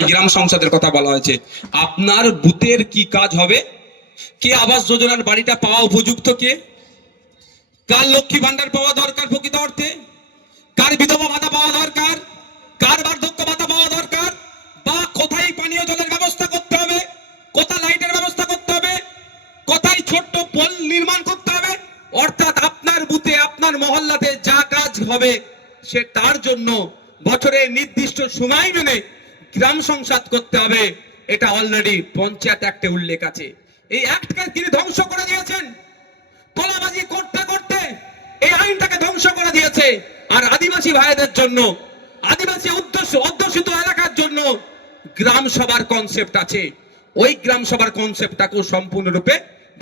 গ্রাম সংসদের কথা বলা হয়েছে। আপনার বুথের কি কাজ হবে? কে আবাস যোজনার বাড়িটা পাওয়া উপযুক্ত, কে কার লক্ষ্মী ভান্ডার পাওয়া দরকার প্রকৃত অর্থে, কার বিধবা ভাতা পাওয়া দরকার, কার বার্ধক্য ভাতা পাওয়া দরকার, বা কোথায় পানীয় জলের ব্যবস্থা করতে হবে, কোথায় লাইটের ব্যবস্থা করতে হবে, কোথায় ছোট্ট পোল নির্মাণ করতে হবে, অর্থাৎ আপনার বুথে আপনার মহল্লাতে যা কাজ হবে সে তার জন্য বছরের নির্দিষ্ট সময় মেনে গ্রাম সংসদ করতে হবে। এটা অলরেডি পঞ্চায়েত অ্যাক্টে উল্লেখ আছে। এই অ্যাক্টকে তিনি ধ্বংস করে দিয়েছেন। তোলাবাজি করতে করতে এই আইনটাকে ধ্বংস করে দিয়েছে। আর আদিবাসী ভাইদের জন্য, আদিবাসী অধ্যুষিত এলাকার জন্য গ্রাম সভার কনসেপ্ট আছে। ওই গ্রাম সভার কনসেপ্টটাকে সম্পূর্ণরূপে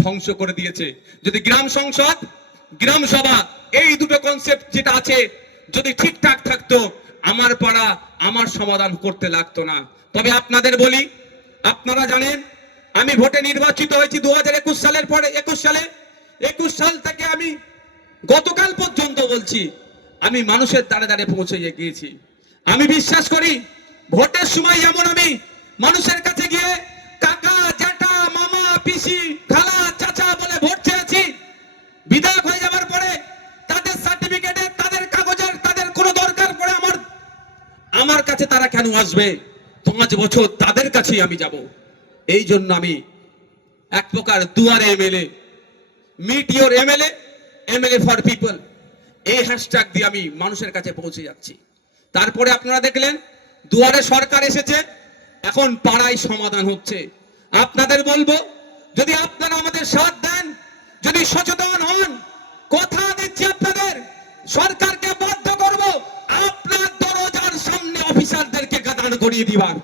ধ্বংস করে দিয়েছে। যদি গ্রাম সংসদ, গ্রাম সভা এই দুটো কনসেপ্ট যেটা আছে যদি ঠিকঠাক থাকতো, আমার পাড়া আমার সমাধান করতে লাগতো না। তবে আপনাদের বলি, আপনারা জানেন আমি ভোটে নির্বাচিত হয়েছি 2021 সালের পরে। 21 সাল থেকে আমি গতকাল পর্যন্ত বলছি আমি মানুষের দ্বারে দ্বারে পৌঁছে গিয়েছি। আমি বিশ্বাস করি ভোটের সময় যেমন আমি মানুষের কাছে গিয়ে কাকা, জ্যাঠা, মামা, পিসি, খালা, চাচা বলে ভোট চেয়েছি, বিধায়ক হয়ে যাওয়ার পরে তাদের সার্টিফিকেটের, তাদের কাগজের, তাদের কোনো দরকার পড়ে আমার কাছে তারা কেন আসবে? 5 বছর তাদের কাছেই আমি যাব। এই জন্য আমি এক প্রকার দুয়ারে MLA, meet your MLA, MLA for people, এই হ্যাশট্যাগ দিয়ে আমি মানুষের কাছে পৌঁছে যাচ্ছি। তারপরে আপনারা দেখলেন দুয়ারে সরকার এসেছে, এখন পাড়ায় সমাধান হচ্ছে। আপনাদের বলবো যদি আপনারা আমাদের সাথ দেন, যদি সচেতন হন, কথা দিচ্ছি আপনাদের, সরকারকে বাধ্য করব আপনার দরজার সামনে অফিসারদেরকে গাদান করিয়ে দিবার।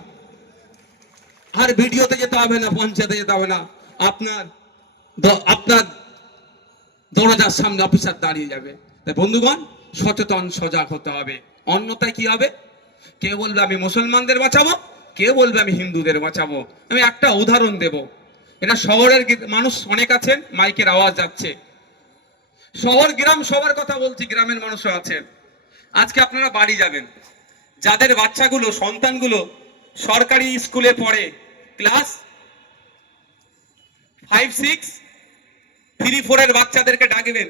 আর ভিডিওতে যেতে হবে না, পঞ্চায়েতে যেতে হবে না, আপনার দরজার সামনে অফিসার দাঁড়িয়ে যাবে। তাই বন্ধুগণ, সচেতন সজাগ হতে হবে। অন্যথায় কি হবে? কে বলবে আমি মুসলমানদের বাঁচাবো, কে বলবে আমি হিন্দুদের বাঁচাবো। আমি একটা উদাহরণ দেব। এটা শহরের মানুষ অনেক আছেন, মাইকের আওয়াজ যাচ্ছে। শহর গ্রাম সবার কথা বলছি, গ্রামের মানুষও আছেন। আজকে আপনারা বাড়ি যাবেন, যাদের বাচ্চাগুলো, সন্তানগুলো সরকারি স্কুলে পড়ে, ক্লাস 5, 6, 3, 4 এর বাচ্চাদেরকে ডাকবেন।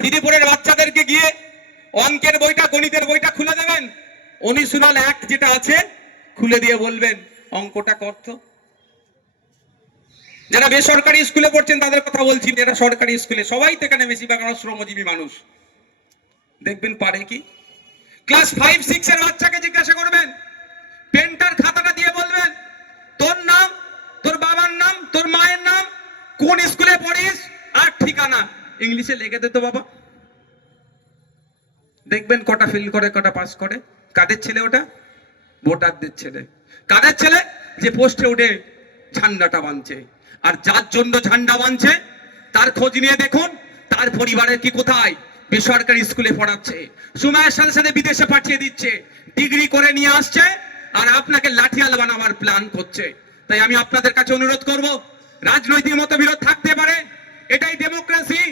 3, 4 এর বাচ্চাদেরকে গিয়ে অঙ্কের বইটা, গণিতের বইটা খুলে দেবেন। অনুশীলন 1 যেটা আছে খুলে দিয়ে বলবেন অঙ্কটা করত। যারা বেসরকারি স্কুলে পড়ছেন তাদের কথা বলছি, যারা সরকারি স্কুলে, সবাই তো এখানে বেশিরভাগ শ্রমজীবী মানুষ, দেখবেন পারে কি। ক্লাস 5, 6 এর বাচ্চাকে জিজ্ঞাসা করবেন, পেন্টার খাতাটা দিয়ে বলবেন তোর নাম, তোর বাবার নাম, তোর মায়ের নাম, কোন স্কুলে পড়িস আর ঠিকানা ইংলিশে লিখে দে তো বাবা। দেখবেন কটা ফেল করে, কটা পাস করে। কাদের ছেলে ওটা? ভোটারদের ছেলে। কাদের ছেলে? যে পোস্টে উঠে ঝান্ডাটা বাঁধছে। আর যার জন্য ঝান্ডা বাঁধছে তার খোঁজ নিয়ে দেখুন তার পরিবারের কি কোথায়। বেসরকারি স্কুলে পড়াচ্ছে, সময়ের সাথে সাথে বিদেশে পাঠিয়ে দিচ্ছে, ডিগ্রি করে নিয়ে আসছে, আর আপনাকে লাঠিয়াল বানাবার প্ল্যান করছে। তাই আমি আপনাদের কাছে অনুরোধ করব, রাজনৈতিক মতবিরোধ থাকতে পারে, এটাই ডেমোক্রেসি।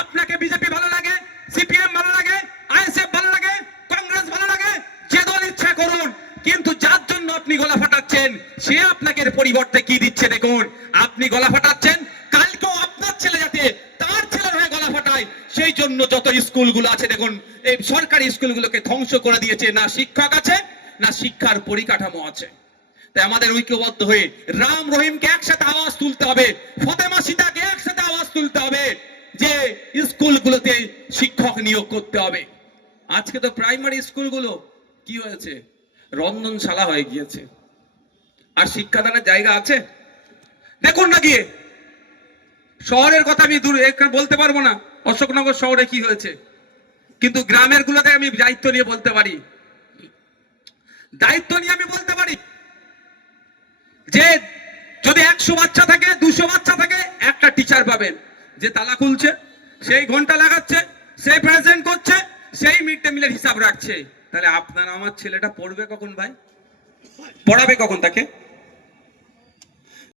আপনাকে বিজেপি ভালো লাগে, সিপিএম ভালো লাগে, আইএসএফ ভালো লাগে, কংগ্রেস ভালো লাগে, যে দল ইচ্ছা করুন, কিন্তু যার জন্য আপনি গলা ফাটাচ্ছেন সে আপনাকে পরিবর্তে কি দিচ্ছে দেখুন। আপনি গলা ফাটাচ্ছেন, কালকেও আপনার ছেলে যাতে তার ছেলের হয়ে গলা ফাটায়, সেই জন্য যত স্কুলগুলো আছে দেখুন, এই সরকারি স্কুলগুলোকে ধ্বংস করে দিয়েছে। না শিক্ষক আছে, না শিক্ষার পরিকাঠামো আছে। তাই আমাদের ঐক্যবদ্ধ হয়ে রাম রহিমকে একসাথে আওয়াজ তুলতে হবে, ফতেমা সীতাকে একসাথে আওয়াজ তুলতে হবে যে স্কুলগুলোতে শিক্ষক নিয়োগ করতে হবে। আজকে তো প্রাইমারি স্কুলগুলো কি হয়েছে, রন্ধনশালা হয়ে গিয়েছে। আর শিক্ষাদানের জায়গা আছে? দেখুন না গিয়ে। শহরের কথা আমি দূর বলতে পারবো না, অশোকনগর শহরে কি হয়েছে, কিন্তু গ্রামের গুলোতে আমি দায়িত্ব নিয়ে বলতে পারি, যে যদি 100 বাচ্চা থাকে, 200 বাচ্চা থাকে, একটা টিচার পাবেন যে তালা খুলছে, সেই ঘন্টা লাগাচ্ছে, সেই প্রেজেন্ট করছে, সেই মিড ডে মিলের হিসাব রাখছে। তাহলে আপনার আমার ছেলেটা পড়বে কখন ভাই? পড়াবে কখন তাকে?